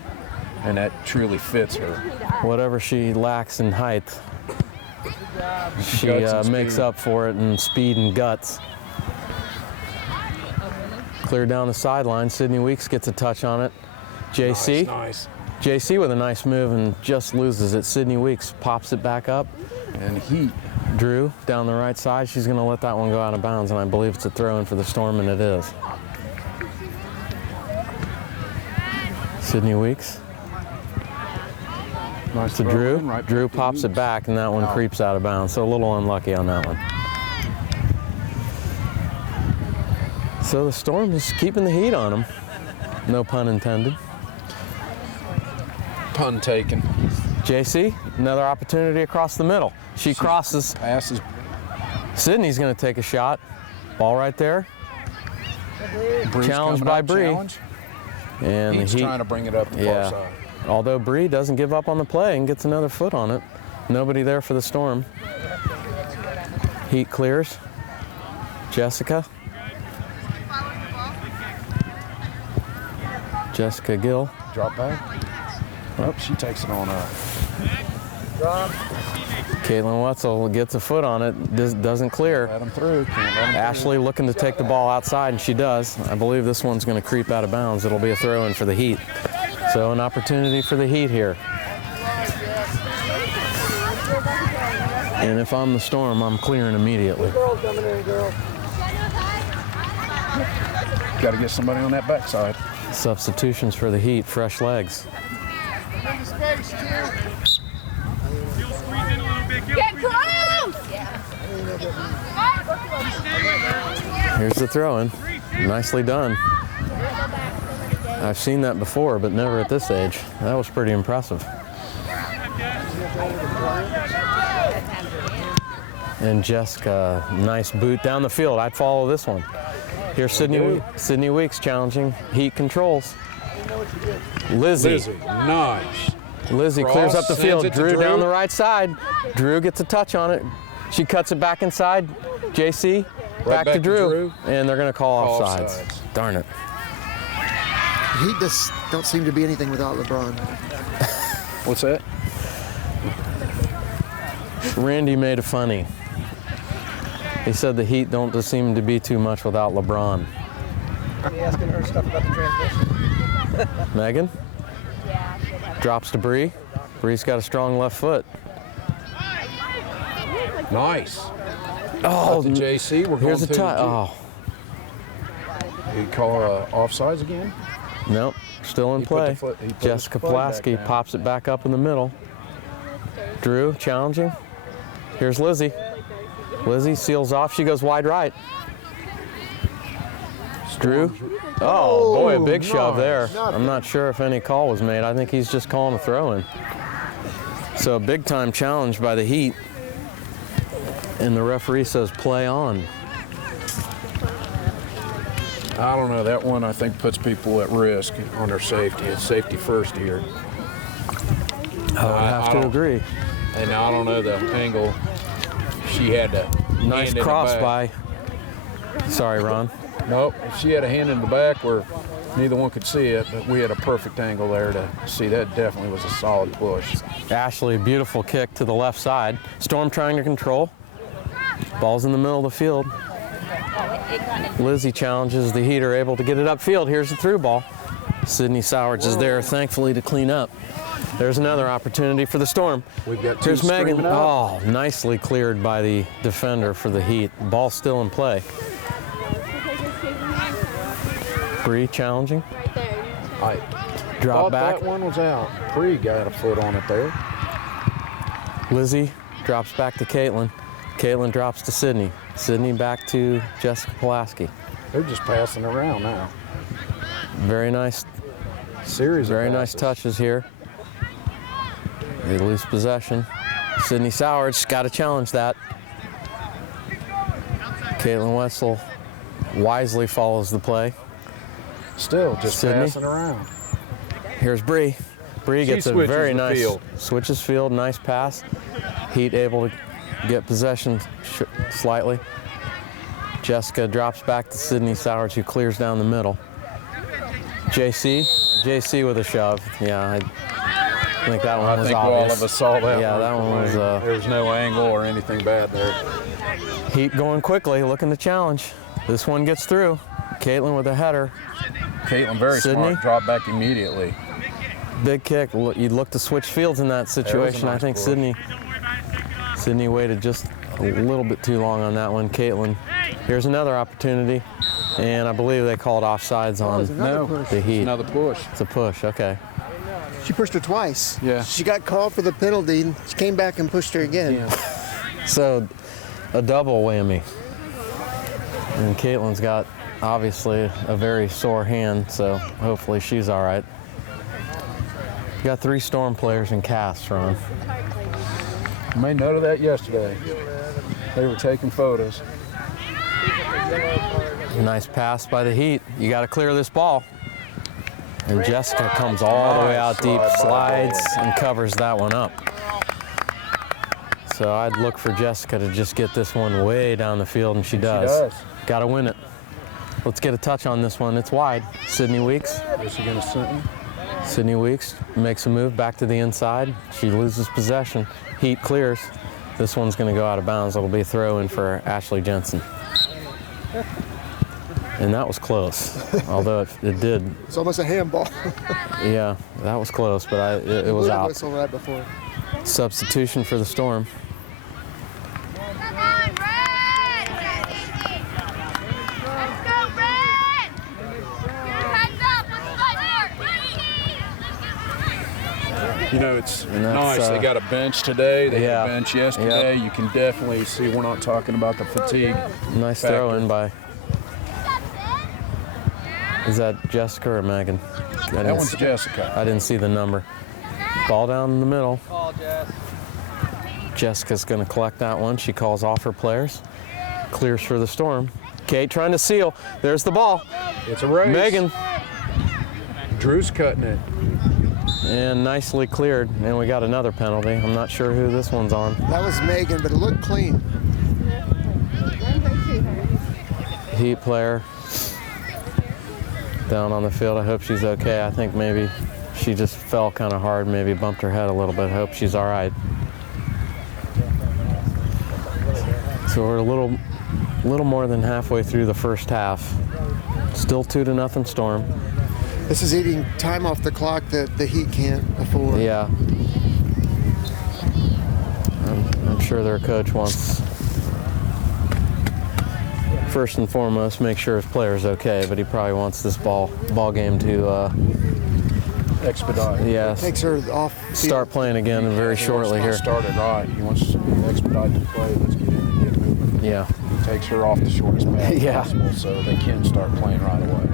And that truly fits her. whatever she lacks in height, she Guts and makes speed. up for it in speed and guts. Clear down the sideline. Sydney Weeks gets a touch on it. JC. Nice. JC with a nice move and just loses it. Sydney Weeks pops it back up. And Heat. Drew down the right side. She's going to let that one go out of bounds, and I believe it's a throw-in for the Storm, and it is. Sydney Weeks Nice to throw Drew. in, right Drew back to pops it Weeks. back, and that one creeps out of bounds. So a little unlucky on that one. So the Storm is keeping the heat on them. No pun intended. Pun taken. JC, another opportunity across the middle. She crosses. Passes. Sydney's going to take a shot. Ball right there. Bree's Challenged coming by up, Bree. challenge. And He's the Heat, trying to bring it up the far side. although Bree doesn't give up on the play and gets another foot on it. Nobody there for the Storm. Heat clears. Jessica. Jessica Gill. Drop back. Oh, she takes it on up. Caitlin Wetzel gets a foot on it, doesn't clear. Let him through. Can't let him Ashley looking to take the ball outside, and she does. I believe this one's going to creep out of bounds. It'll be a throw-in for the Heat. So an opportunity for the Heat here. And if I'm the Storm, I'm clearing immediately. Got to get somebody on that backside. Substitutions for the Heat, fresh legs. Get close! Here's the throw-in. Nicely done. I've seen that before, but never at this age. That was pretty impressive. And Jessica, nice boot down the field. I'd follow this one. Here's Sydney Weeks challenging. Heat controls. Lizzie. Nice. Lizzie Cross, clears up the sends field. it to Drew Drew. down the right side. Drew gets a touch on it. She cuts it back inside. JC back to Drew, and they're going to call offsides. Darn it. He just don't seem to be anything without LeBron. What's that? Randy made it funny. He said the Heat don't just seem to be too much without LeBron. Are you asking her stuff about the transmission? Megan drops to Bree. Bree's got a strong left foot. Nice. Oh, to JC. We're going here's a to tie. Oh, He call offsides again? nope, still in He put the play. foot- he put his Jessica foot back Pulaski down. pops it back up in the middle. Drew challenging. Here's Lizzie. Lizzie seals off. She goes wide right. Drew. Oh, boy, a big shove there. I'm not sure if any call was made. I think he's just calling a throw in. So a big time challenge by the Heat. And the referee says play on. I don't know. That one, I think, puts people at risk on their safety. It's safety first here. I would have to agree. And I don't know the angle. She had to Nice hand in the cross back. by. Sorry, Ron. Nope. She had a hand in the back where neither one could see it, but we had a perfect angle there to see. That definitely was a solid push. Ashley, beautiful kick to the left side. Storm trying to control. Ball's in the middle of the field. Lizzie challenges the Heat, are able to get it upfield. Here's the through ball. Sydney Sowards is there, thankfully, to clean up. There's another opportunity for the Storm. We've got two Here's Megan. streaming out. Oh, nicely cleared by the defender for the Heat. Ball still in play. Bree challenging. I Drop thought back. that one was out. Bree got a foot on it there. Lizzie drops back to Caitlin. Caitlin drops to Sydney. Sydney back to Jessica Pulaski. They're just passing around now. Very nice, Series of very nice passes. touches here. They lose possession. Sydney Sowards got to challenge that. Caitlin Wessel wisely follows the play. Still just Sydney. passing around. Here's Bree. Bree She gets a switches very the nice field. switches field, nice pass. Heat able to get possession slightly. Jessica drops back to Sydney Sowards, who clears down the middle. JC with a shove. Yeah, I think that one I was think obvious. all of us saw that Yeah, one. that one was. There was no angle or anything bad there. Heat going quickly, looking to challenge. This one gets through. Caitlin with a header. Caitlin very Sydney. smart, dropped back immediately. Big kick. You'd look to switch fields in that situation. I nice think push. Sydney waited just a little bit too long on that one. Caitlin, here's another opportunity, and I believe they called offsides on another push. the Heat. Another push. It's a push. Okay. She pushed her twice. Yeah. She got called for the penalty. And she came back and pushed her again. Yeah. So a double whammy. And Caitlin's got obviously a very sore hand, so hopefully she's all right. Got 3 Storm players in casts, Ron. I made note of that yesterday. They were taking photos. Nice pass by the Heat. You got to clear this ball. And Jessica comes all the way out deep, slides, and covers that one up. So I'd look for Jessica to just get this one way down the field, and she does. Got to win it. Let's get a touch on this one. It's wide. Sydney Weeks. Is she going to sit him? Sydney Weeks makes a move back to the inside. She loses possession. Heat clears. This one's going to go out of bounds. It'll be a throw in for Ashley Jensen. And that was close, although it did. It's almost a handball. Yeah, that was close, but it was out. Whistle right before. Substitution for the Storm. Come on, Red! Let's go, Red! Hands up, let's go. You know, it's And that's, nice. They got a bench today. They yeah. had a bench yesterday. You can definitely see we're not talking about the fatigue. Nice factor. throw in by. Is that Jessica or Megan? That one's Jessica. I didn't see the number. Ball down in the middle. Call, Jess. Jessica's going to collect that one. She calls off her players. Clears for the Storm. Kate trying to seal. There's the ball. It's a race. Megan. Drew's cutting it. And nicely cleared. And we got another penalty. I'm not sure who this one's on. That was Megan, but it looked clean. Heat player down on the field. I hope she's okay. I think maybe she just fell kind of hard, maybe bumped her head a little bit. Hope she's all right. So we're a little more than halfway through the first half. Still 2-0 Storm. This is eating time off the clock that the Heat can't afford. Yeah. I'm sure their coach wants, first and foremost, make sure his player's okay, but he probably wants this ball game to Expedite. yeah, Takes her off. start playing again very shortly here. Started right. He wants to expedite the play. Let's get in and get moving. Yeah. Takes her off the shortest path Yeah. possible so they can start playing right away.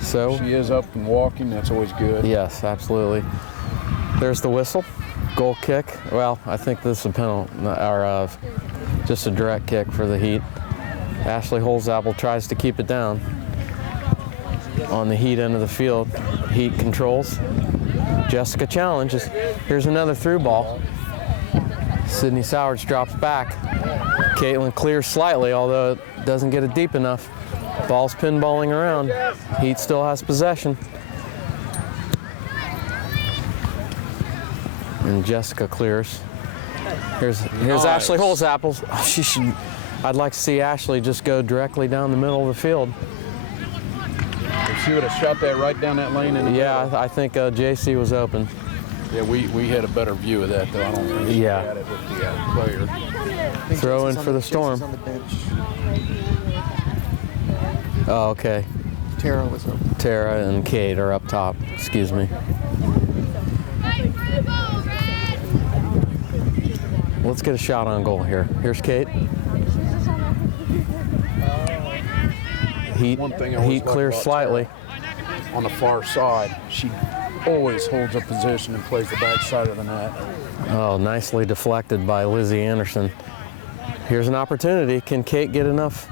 So She is up and walking. That's always good. yes, absolutely. There's the whistle. Goal kick. Well, I think this is a penalty, or just a direct kick for the Heat. Ashley Holzapfel tries to keep it down on the Heat end of the field. Heat controls. Jessica challenges. Here's another through ball. Sydney Sowards drops back. Caitlin clears slightly, although it doesn't get it deep enough. Ball's pinballing around. Heat still has possession. And Jessica clears. Here's Nice. Ashley Holzapfel. Oh, I'd like to see Ashley just go directly down the middle of the field. If she would have shot that right down that lane in the Yeah, middle. I think JC was open. Yeah, we had a better view of that, though. I don't think she Yeah. had it with the player. I think Throw in Jesse's for on the Storm. Jesse's on the bench. Oh, okay. Tara was open. Tara and Kate are up top. Excuse me. Let's get a shot on goal here. Here's Kate. Heat, One thing I always Heat like clears about slightly. On the far side, she always holds a position and plays the back side of the net. Oh, nicely deflected by Lizzie Anderson. Here's an opportunity. Can Kate get enough?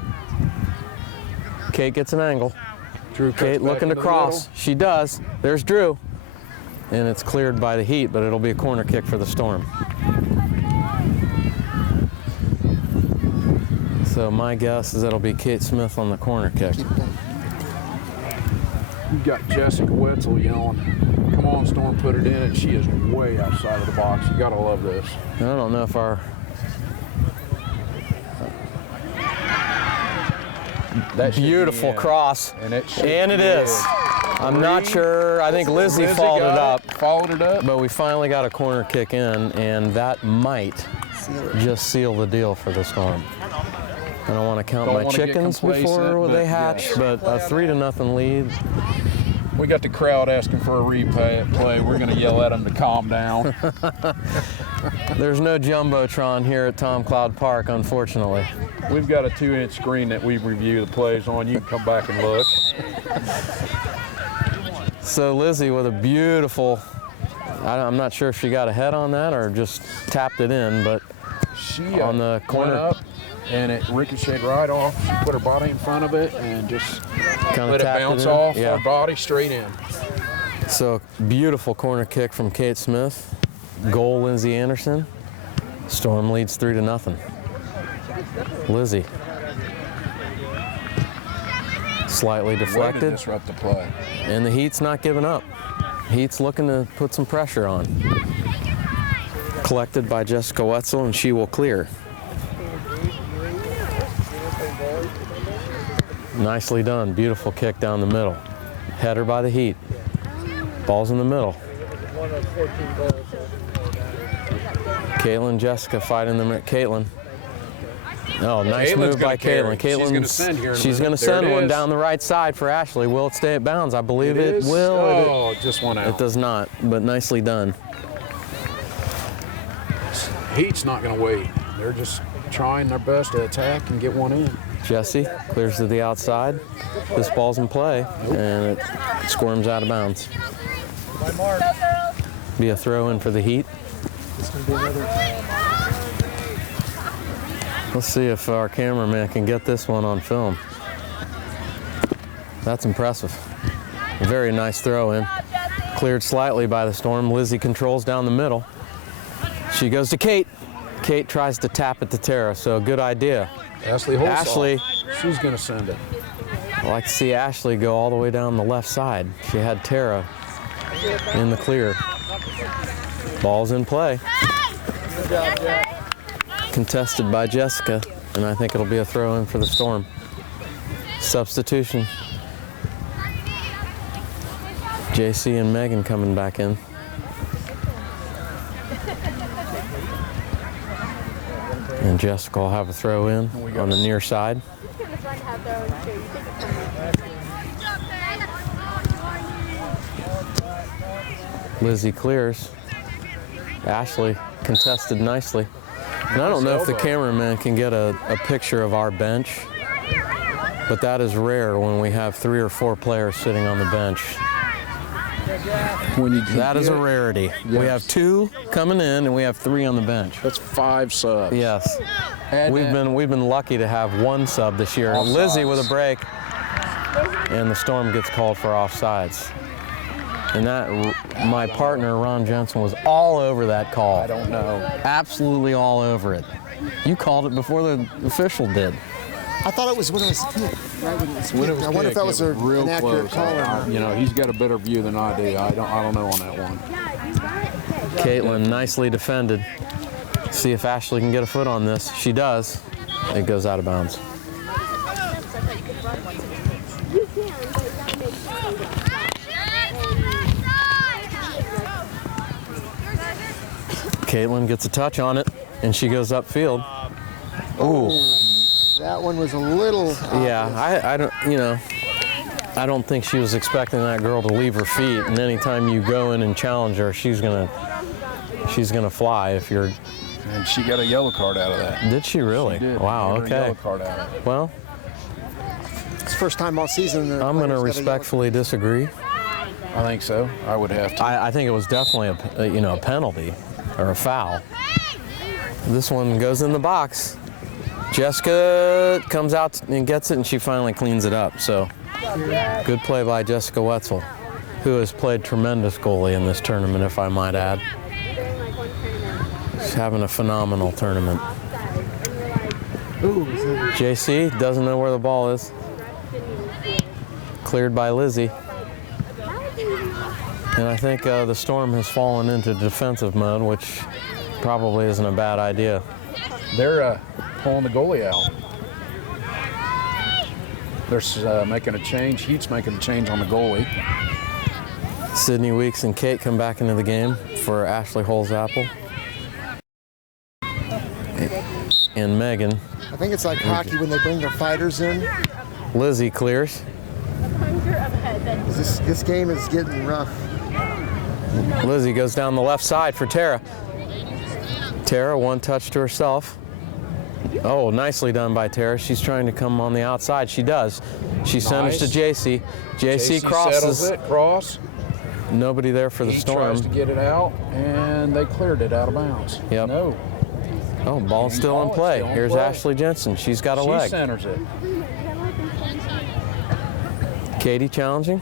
Kate gets an angle. Drew cuts Kate back looking to into the cross. middle. She does. There's Drew. And it's cleared by the Heat, but it'll be a corner kick for the Storm. So my guess is it'll be Kate Smith on the corner kick. Keep it down. You've got Jessica Wetzel yelling, "Come on, Storm, put it in," and she is way outside of the box. You gotta love this. I don't know if our That should be beautiful in. cross, And it should and it be is. in. I'm not sure. I think Lizzie Lizzie followed it got up, Followed it up. but we finally got a corner kick in, and that might just seal the deal for the Storm. I don't want to count Don't my wanna get chickens complacent, before but they hatch, yes. but a 3-0 lead. We got the crowd asking for a replay. We're gonna yell at them to calm down. There's no Jumbotron here at Tom Cloud Park, unfortunately. We've got a 2-inch screen that we review the plays on. You can come back and look. So Lizzie with a beautiful, I'm not sure if she got a head on that or just tapped it in, but She On the corner. went up and it ricocheted right off. She put her body in front of it and just kind of let it tapped bounce it in. off Yeah. her body straight in. So beautiful corner kick from Kate Smith. Goal Lindsay Anderson. Storm leads 3-0. Lizzie. Slightly Way to deflected, disrupt the play. and the Heat's not giving up. Heat's looking to put some pressure on. Collected by Jessica Wetzel, and she will clear. Nicely done. Beautiful kick down the middle. Header by the Heat. Ball's in the middle. Caitlin, Jessica fighting them at Caitlin. Oh, nice Caitlin's move gonna by carry. Caitlin. She's gonna send here in a She's minute. going to There send it one is. down the right side for Ashley. Will it stay at bounds? I believe it is. will. Oh, just one out. It does not, but nicely done. Heat's not going to wait. They're just trying their best to attack and get one in. Jesse clears to the outside. This ball's in play, and it squirms out of bounds. Be a throw in for the Heat. Let's see if our cameraman can get this one on film. That's impressive. A very nice throw in. Cleared slightly by the Storm. Lizzie controls down the middle. She goes to Kate. Kate tries to tap it to Tara, so a good idea. Ashley holds Ashley. off. She's going to send it. I like to see Ashley go all the way down the left side. She had Tara in the clear. Ball's in play. Contested by Jessica, and I think it'll be a throw in for the Storm. Substitution. JC and Megan coming back in. And Jessica will have a throw in on the near side. Lizzie clears. Ashley contested nicely. And I don't know if the cameraman can get a picture of our bench, but that is rare when we have 3 or 4 players sitting on the bench. That is a rarity. Yes. We have 2 coming in and we have 3 on the bench. That's 5 subs. Yes. And We've been lucky to have 1 sub this year. Offsides. Lizzie with a break, and the Storm gets called for offsides. And that, my partner Ron Jensen was all over that call. I don't know. Absolutely all over it. You called it before the official did. I thought it was when it was kicked. Right when it was When it kicked. was I wonder if that kicked, was it real an accurate close. call or not. You know, he's got a better view than I do. I don't know on that one. Caitlin nicely defended. See if Ashley can get a foot on this. She does. It goes out of bounds. Caitlin gets a touch on it, and she goes upfield. Ooh. That one was a little Yeah, I don't, you know, I don't think she was expecting that girl to leave her feet. And anytime you go in and challenge her, she's gonna fly. If you're. And she got a yellow card out of that. Did she really? She did. Wow. She got a Okay. yellow card out of it. Well, It's the first time all season. I'm going to respectfully disagree. I think so. I would have to. I think it was definitely a penalty or a foul. This one goes in the box. Jessica comes out and gets it, and she finally cleans it up. So good play by Jessica Wetzel, who has played tremendous goalie in this tournament, if I might add. She's having a phenomenal tournament. JC doesn't know where the ball is. Cleared by Lizzie. And I think the Storm has fallen into defensive mode, which probably isn't a bad idea. They're pulling the goalie out. They're making a change. Heat's making a change on the goalie. Sydney Weeks and Kate come back into the game for Ashley Holzapple. And Megan. I think it's like hockey when they bring their fighters in. Lizzie clears. This game is getting rough. Lizzie goes down the left side for Tara. Tara, one touch to herself. Oh, nicely done by Tara. She's trying to come on the outside. She does. She centers to JC. JC crosses. Settles it, cross. Nobody there for the He Storm. tries to get it out, and they cleared it out of bounds. Yep. No. Oh, ball's still in Ball is play. still in Here's play. Ashley Jensen. She's got a She leg. centers it. Katie challenging.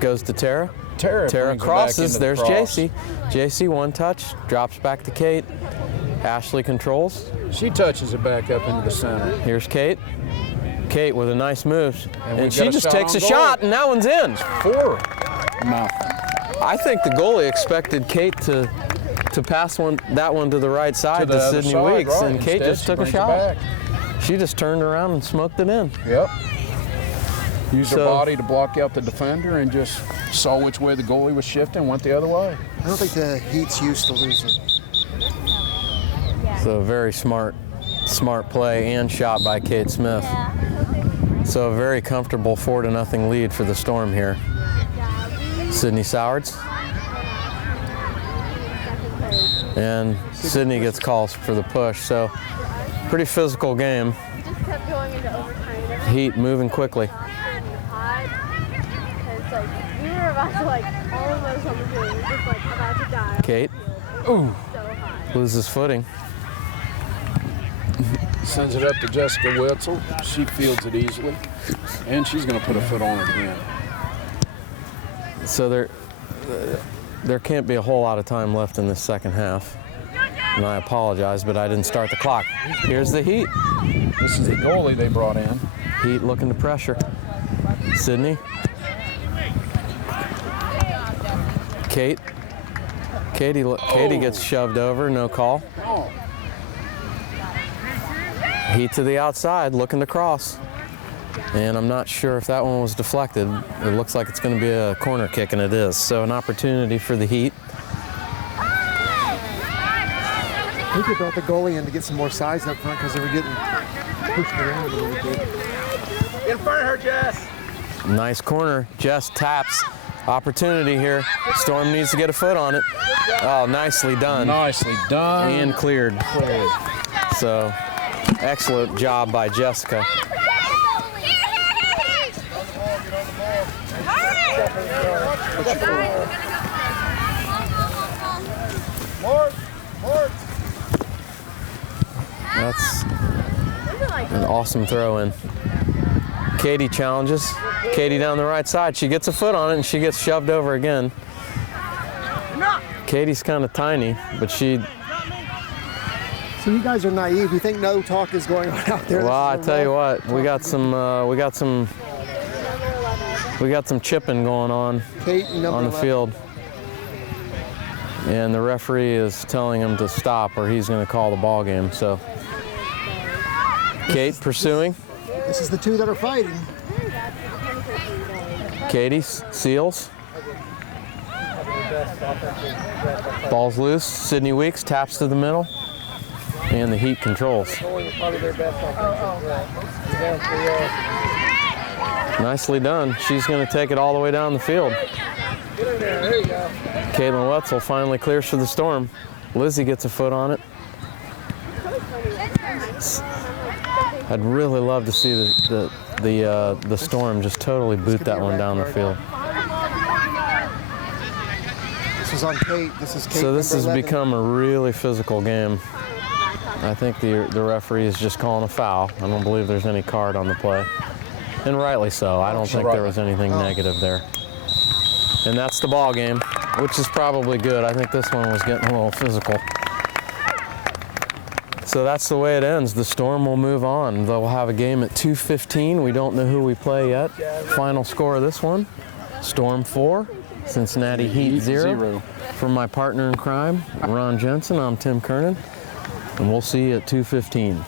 Goes to Tara. Tara brings it back crosses. into the There's cross. JC. JC, one touch. Drops back to Kate. Ashley controls. She touches it back up into the center. Here's Kate. Kate with a nice move. And And we've she got a just shot takes on a goal. shot, and that one's in. 4-0. I think the goalie expected Kate to pass that one to the right side to, the other Sydney side, Weeks, right. and Kate Instead, just she took a brings it shot. back. She just turned around and smoked it in. Yep. Used her So- body to block out the defender and just saw which way the goalie was shifting, went the other way. I don't think the Heat's used to losing. So very smart play and shot by Kate Smith. So a very comfortable 4-0 lead for the Storm here. Sydney Sowards. And Sydney gets calls for the push. So pretty physical game. Just kept going into overtime. Heat moving quickly. It's like we were about to all of us on the field were just about to die. Kate So high. loses footing. Sends it up to Jessica Wetzel. She fields it easily. And she's going to put a foot on it again. So there can't be a whole lot of time left in this second half. And I apologize, but I didn't start the clock. Here's the Heat. This is the goalie they brought in. Heat looking to pressure. Sydney. Kate. Katie gets shoved over, no call. Heat to the outside, looking to cross. And I'm not sure if that one was deflected. It looks like it's going to be a corner kick, and it is. So an opportunity for the Heat. I think they brought the goalie in to get some more size up front because they were getting pushed around a little bit. In front of her, Jess. Nice corner. Jess taps. Opportunity here. Storm needs to get a foot on it. Oh, nicely done. Nicely done. And cleared. So, excellent job by Jessica. That's an awesome throw in. Katie challenges. Katie down the right side. She gets a foot on it and she gets shoved over again. Katie's kind of tiny, but she. So you guys are naive. You think no talk is going on out there. Well, I tell you what, we got some chipping going on Kate, on the field. And the referee is telling him to stop or he's going to call the ball game. So Kate pursuing. This is the two that are fighting. Katie seals. Ball's loose. Sydney Weeks taps to the middle. And the Heat controls. Nicely done. She's going to take it all the way down the field. Caitlin Wetzel finally clears for the Storm. Lizzie gets a foot on it. I'd really love to see the Storm just totally boot that one down the field. This is on Kate. This is Kate. So this has 11. become a really physical game. I think the referee is just calling a foul. I don't believe there's any card on the play. And rightly so. I don't think there was anything negative there. And that's the ball game, which is probably good. I think this one was getting a little physical. So that's the way it ends. The Storm will move on. They'll have a game at 2:15. We don't know who we play yet. Final score of this one, Storm 4, Cincinnati Heat 0. From my partner in crime, Ron Jensen, I'm Tim Kernan. And we'll see you at 2:15.